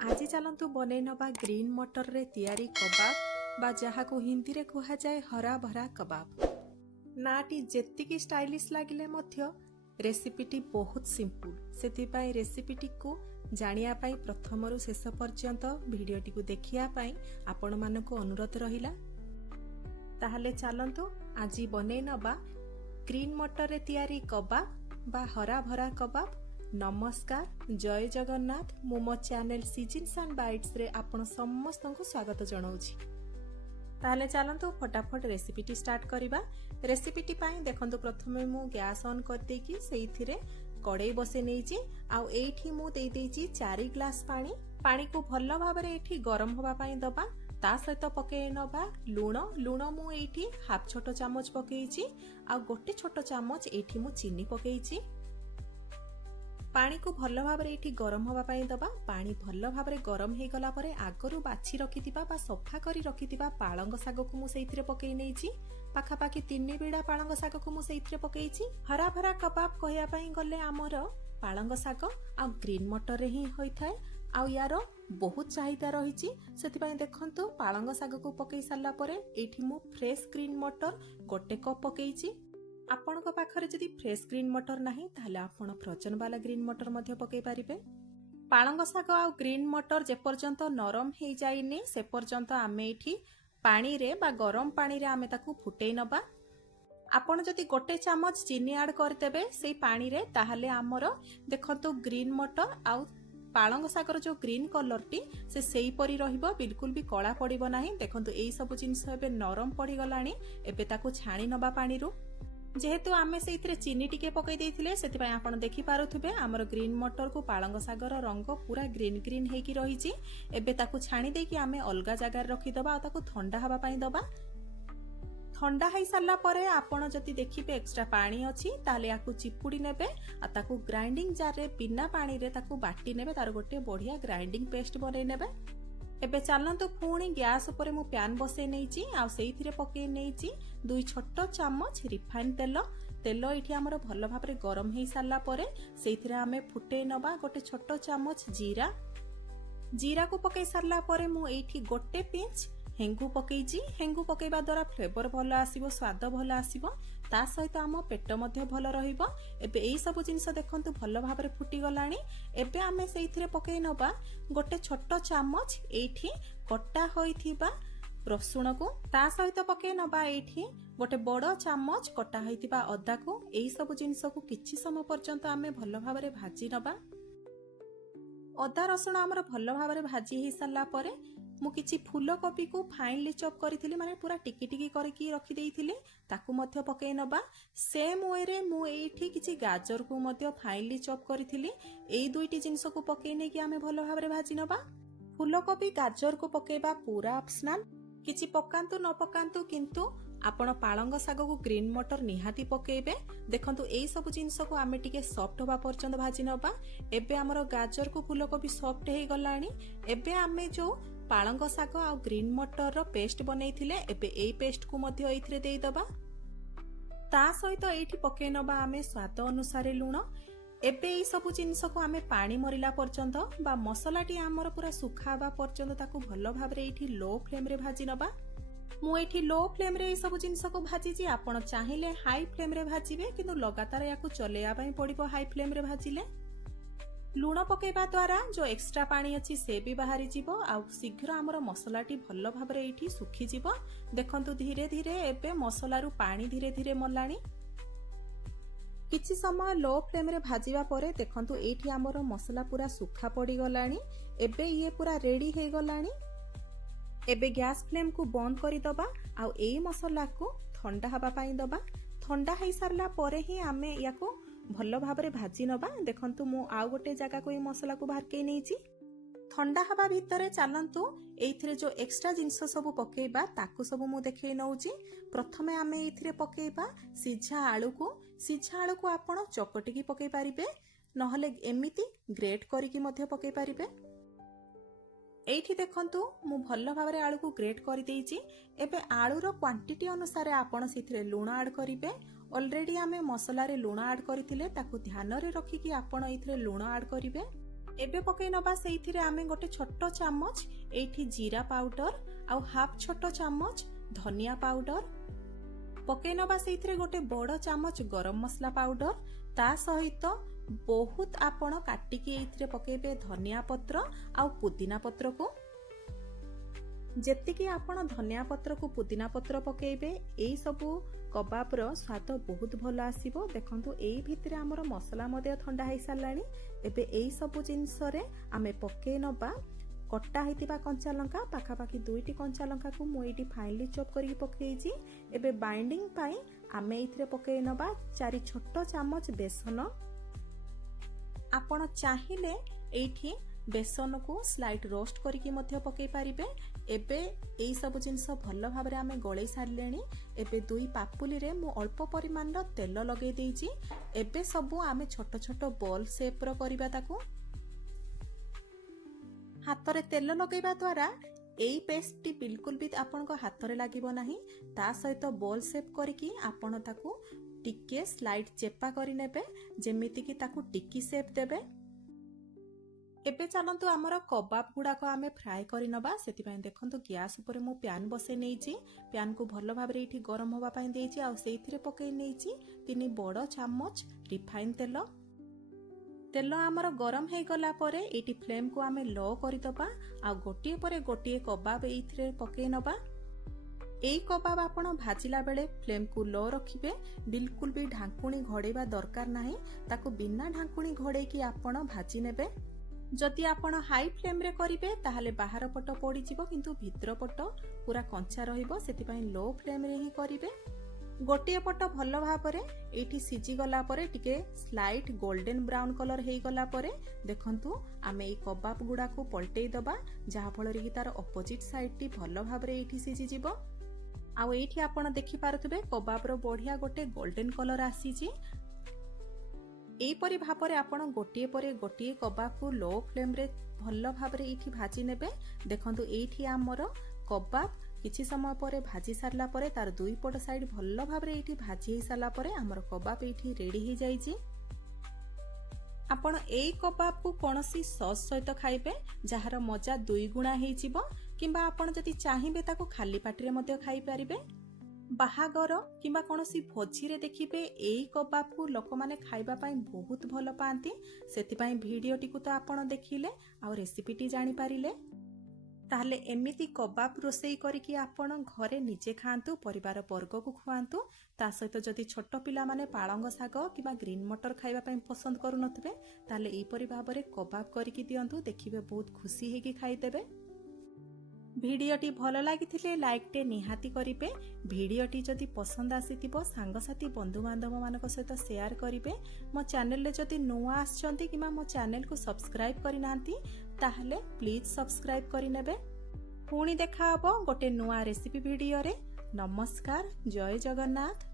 आज चलतु बनई नवा ग्रीन मटर रे तैयारी कबाब बा जहाँ को हिंदी रे कहा जाए हरा भरा कबाब। नाटी जेतिकी स्टाइलिश लागिले मध्य रेसिपीटी बहुत सिंपल। सेतिपाई रेसिपीटी को जानिया पाई प्रथमरु शेष पर्यंत भिडियोटी को देखिया पाई आपण मानको अनुरोध रहिला। ताहले चलतु आज बनई नवा ग्रीन मटर रे तैयारी कबाब बा हरा भरा कबाब। नमस्कार, जय जगन्नाथ। मु मो चैनल सीजन्स एंड बाइट्स रे आपण समस्त को स्वागत जनाऊछि। ताहले चलंतु फटाफट रेसिपीटी स्टार्ट करिबा। रेसिपीटी पाई देखंतु प्रथमे मु गैस ऑन कर देकी सेइथिरे कड़ाई बसे नेइछि। आउ एठी मु देई देइछि 4 ग्लास पानी। पानी को भल्ला भाबरे एठी गरम होबा पाई दबा। ता सहित पके नबा लूण मु एठी हाफ छोटो चामच पकेइछि। आ गोटे छोटो चामच एठी मु चीनी पकेइछि। पानी को भल भाव ये गरम होगा दबा। पानी भल भाव गरम हो गला परे आगरू बाछि रखिथिबा बा सफा करी रखिथिबा पालंग साग को मु सेइथिरे पकेइ नेइछि। पाखापाखि 3 बिड़ा पालंग साग को मु सेइथिरे पकेइछि। हरा भरा कबाब कहया पई गले आमर पालंग साग आ ग्रीन मटर रे ही होई थाए। आ यार बहुत चाहिदा रहिछि। सेतिपई देखंतु पालंग साग को पकेइ सारला परे एठी मु फ्रेश ग्रीन मटर गोटे कप पकेइछि। आपणक पाखरे जदि फ्रेश ग्रीन मटर नाही ताहले आपण फ्रोजन वाला ग्रीन मटर मध्ये पकेइ पारिबे। पालंग साग आ ग्रीन मटर जे पर्यंत नरम हे जाइनी से पर्यंत आमे एठी पानी रे बा गरम पानी रे आमे ताकू फुटेइ नबा। आपण जदि गोटे चामच चीनी ऐड करदेबे सेई पानी रे ताहले आमर देखंतु ग्रीन मटर आ पालंग सागर जो ग्रीन कलर टी से सेई परी रहिबो, बिल्कुल भी कला पड़िबो नाही। देखंतु एई सब जिंस एबे नरम पड़ी गलानी। एबे ताकू छाणी नबा पानी रु। जेहेतु आमे सेइथिरे चीनी टिके पकई देइथिले सेतिपई आपण देखि पारुथुबे हमर ग्रीन मटर को पालंग सागर रंग पूरा ग्रीन ग्रीन हेकी रहिछि। एबे ताकू छाणी देकी आमे अलगा जगह रखि दबा। ताकू ठंडा हवा पाई दबा। ठंडा है सारला परे आपण जति देखिबे एक्स्ट्रा पानी अछि ताले याकू चिपुडी नेबे आ ताकू ग्राइंडिंग जार रे बिना पानी रे ताकू बाटी नेबे। तार गोटे बढ़िया ग्राइंडिंग पेस्ट बनै नेबे। एबे चलंतु पुणी गैस उपरे मु पैन बसे नेइछि। आ सेइथिरे पके नेइछि 2 छोटो चामच रिफाइन तेल। तेल इठी हमर भल भाबरे गरम हेई सारला परे सेइथिरे आमे फुटे नबा गोटे छोटो चामच जीरा। जीरा को पके सारला परे मु एठी गोटे पिंच हेंगु पकेइछि। हेंगु पकेइबा द्वारा फ्लेवर भल आसीबो, स्वाद भल आसीबो। ता सहित आम पेट मध्य भल रहिबो। एबे एई सब जिंस देखंतु भल भाबरे फुटी गलानी। एबे आमे सेइथिरे पकेइ नबा गोटे छोटो चामच एठी कटा होइथिबा रसुण को। ता सहित पकेइ नबा एठी गोटे बड़ चामच कटा होइथिबा अदा को। एई सब जिंस को किछि समय पर्यंत आमे भल भाबरे भाजी नबा। अदा रसुण हमर भल भाबरे भाजी हेई सारला परे मु किछि फूल कोबी को फाइनली चॉप करिथिली, माने पूरा टिकी टिकी करके रखि देइथिली। ताकू मध्य पकेइ नबा। सेम वे रे मु एठी किछि गाजर को मध्य फाइनली चॉप करिथिली। एई दुईटी जिंस को पकेइ नै कि आमे भलो भाबरे भाजी नबा। फूल कोबी गाजर को पकेइबा पूरा ऑप्शनल। किछि पकांतु न पकांतु, किंतु आपण पालंग साग को ग्रीन मटर निहाती पकेइबे। देखंतु एई सब जिंस को आमे टिके सॉफ्ट होबा पर्यंत भाजी नबा। एबे हमर गाजर को फूल कोबी सॉफ्ट हेई गलानी। एबे आमे जो पालंग साग आ ग्रीन मटर रो पेस्ट बनैथिले एबे एई पेस्ट को मध्य एथिरे देई दबा। ता सहित एठी पके नबा आमे स्वाद अनुसार लूण। एबे एई सब जिंस को आमे पानी मरिला पर्यंत बा मसलाटी हमर पूरा सुखाबा पर्यंत ताकू भलो भाबरे एठी लो फ्लेम रे भाजी नबा। मु एठी लो फ्लेम रे एई सब जिंस को भाजी जी। आपण चाहिले हाई फ्लेम रे भाजीबे, किंतु लगातार याकू चलेया पई पड़िबो हाई फ्लेम रे भाजिले। लूण पकेइबा द्वारा जो एक्स्ट्रा पानी अछि से भी बाहरी जीवो। आ शीघ्र हमर मसलाटी भलो भाबरे एठी सुखी जीवो। देखंतु धीरे धीरे एबे मसलारू पानी धीरे धीरे मलानी। किछि समय लो फ्लेम रे भाजीबा परे देखंतु एठी हमर मसला पूरा सुखा पड़ी गलानी। एबे ये पूरा रेडी हे गलानी। एबे गैस फ्लेम को बंद करी दबा। आ एई मसला को ठंडा हबा पाई दबा। ठंडा हेई सारला परे ही आमे याको भल भाबरे भाजी नबा। देखंतु मु आउ गोटे जगह को मसला को बाहर के नेइछि। ठंडा हवा भितरे चलंतु एइथिरे जो एक्स्ट्रा जिंस सब पकेइबा ताकू सब मु देखै नउछि। प्रथमे आमे एइथिरे पकेइबा सिझा आलू को। सिझा आलू को आपण चकटी की पकेइ पारिबे, नहले एमिति ग्रेट करिकि मध्य पकेइ पारिबे। एइठी देखंतु मु भल भाबरे आलू को ग्रेट करि देइछि। एबे आलू रो क्वांटिटी अनुसार आपण सिथिरे लूण ऐड करिबे। ऑलरेडी आमे मसला रे लूण ऐड करथिले, ताकू ध्यान रे रखिकि आपण एइथिरे लूण ऐड करिबे। एबे पकई नबा सेइथिरे आमे गोटे छोट चामच एठी जीरा पाउडर आउ हाफ छोट चामच धनिया पाउडर पकई नबा सेइथिरे गोटे बड़ चामच गरम मसला पाउडर ता सहित बहुत आपण काटिकी एथिरे पकेबे धनिया पत्र आउ पुदीना पत्र को जेतिकी आपण धनिया पत्र को पुदीना पत्र पकेबे एई सबु कबाब रो स्वाद बहुत भलो आसीबो। देखंतु एई भितरे हमर मसला मध्ये ठंडा हेई सालानी एबे एई सबु जिंस रे आमे पके नबा कट्टा हेतिबा कंचा लंका पाखापाखी 2टी कंचा लंका को मु एटी फाइनली चॉप करी पकेइजी। एबे बाइंडिंग पाई आमे एथिरे पके नबा 4 छोट चामच बेसन आपण चाहिले एठी बेसन को स्लाइड रोस्ट करके मध्य पकई पारिबे। एबे एई सब जिंस भलो भाबरे आमे गळै सारलेनी। एबे 2 पापुली रे मु अल्प परिमाण रो तेल लगै देइजी। एबे सबु आमे छोट छोट बॉल शेप रो करिबा ताकू हाथ रे तेल लगैबा द्वारा एई पेस्ट टी बिल्कुल भी आपनको हाथ रे लागिबो नाही। ता सहित बॉल शेप करके आपण ताकू टिके स्लाइड चेपा करि नेबे जेमिति कि ताकू टिकी शेप देबे। एबे चलंतु हमर कबाब गुडा को आमे फ्राई करि नबा। सेति पय देखंतु गैस ऊपर मु पैन बसे नेइची। पैन को भलो भाबरे इठी गरम होबा पय देइची आ सेइथिरे पकई नेइची 3 बड़ चामच रिफाइन तेल। तेल आमर गरम हे गला परे एटी फ्लेम को आमे लो करि दबा आ गोटिए परे गोटिए कबाब एथिरे पकई नबा। एई कबाब आपण भाजिला बेले फ्लेम को लो रखिबे। बिल्कुल भी ढांकुणी घोड़ेबा दरकार नाही। ताको बिना ढांकुणी घोड़े की आपण भाजी नेबे। जदि आपण हाई फ्लेम रे करिवे ताहाले बाहर पट पड़ी जिवो किंतु भीतर पट पूरा कंचा रहिबो। सेति पय लो फ्लेम रे ही करिवे। गोटिए पट भलो भाबरे एठी सिजी गला परे टिके स्लाइट गोल्डन ब्राउन कलर हेई गला परे देखंतु आमे ए कबाब गुडा को पलटेई दबा जहा फल रे कि तार अपोजिट साइड टी भलो भाबरे एठी सिजी जिवो। आउ एठी आपण देखि पारुथबे कबाब रो बढ़िया गोटे गोल्डन कलर आसीजी। एई परि भाबरे आपण गोटिए परे गोटिए कबाब को लो फ्लेम रे भलो भाबरे एठी भाजी नेबे। देखंतु एठी हमर कबाब किछि समय परे भाजी सारला परे तार 2 पट साइड भलो भाबरे एठी भाजी हे सारला परे हमर कबाब एठी रेडी हे जाईची। आपण एई कबाब को कोनोसी सॉस सहित खाइबे जहार मजा 2 गुणा हे जिवो किंबा आपण जति चाहिबे ताको खाली पाटी रे मध्ये खाइ पारिबे। बाहागर किंबा कोनोसी भोजी रे देखिबे एई कबाब को लोक माने खाइबा पई बहुत भलो पांती। सेति पई वीडियो टिकु तो आपण देखिले आ रेसिपी टी जानि पारिले ताहले एमिति कबाब रोसेई करिकि आपण घरे निजे खांतु परिवार वर्ग को खुआंतु। ता सहित जदि छोट पिला माने पालंग साग किबा ग्रीन मटर खाइबा पई पसंद करू नथबे ताहले एई परि भाबरे कबाब करिकि दियंतु देखिबे बहुत खुशी हेकि खाइ देबे। भिडियोटी भलो लागिथिले लाइक टे निहाती करिवे। भिडियोटी जदि पसंद आसीथिबो सांगसाथी बंधु बांधव मानक सहित शेयर करिवे। मो चैनल ले जदि नुआ आछंती किमा मो चैनल को सब्सक्राइब करि नांती ताहले प्लीज सब्सक्राइब करि नेबे। पुणी देखा हबो गोटे नुआ रेसिपी भिडियो रे। नमस्कार, जय जगन्नाथ।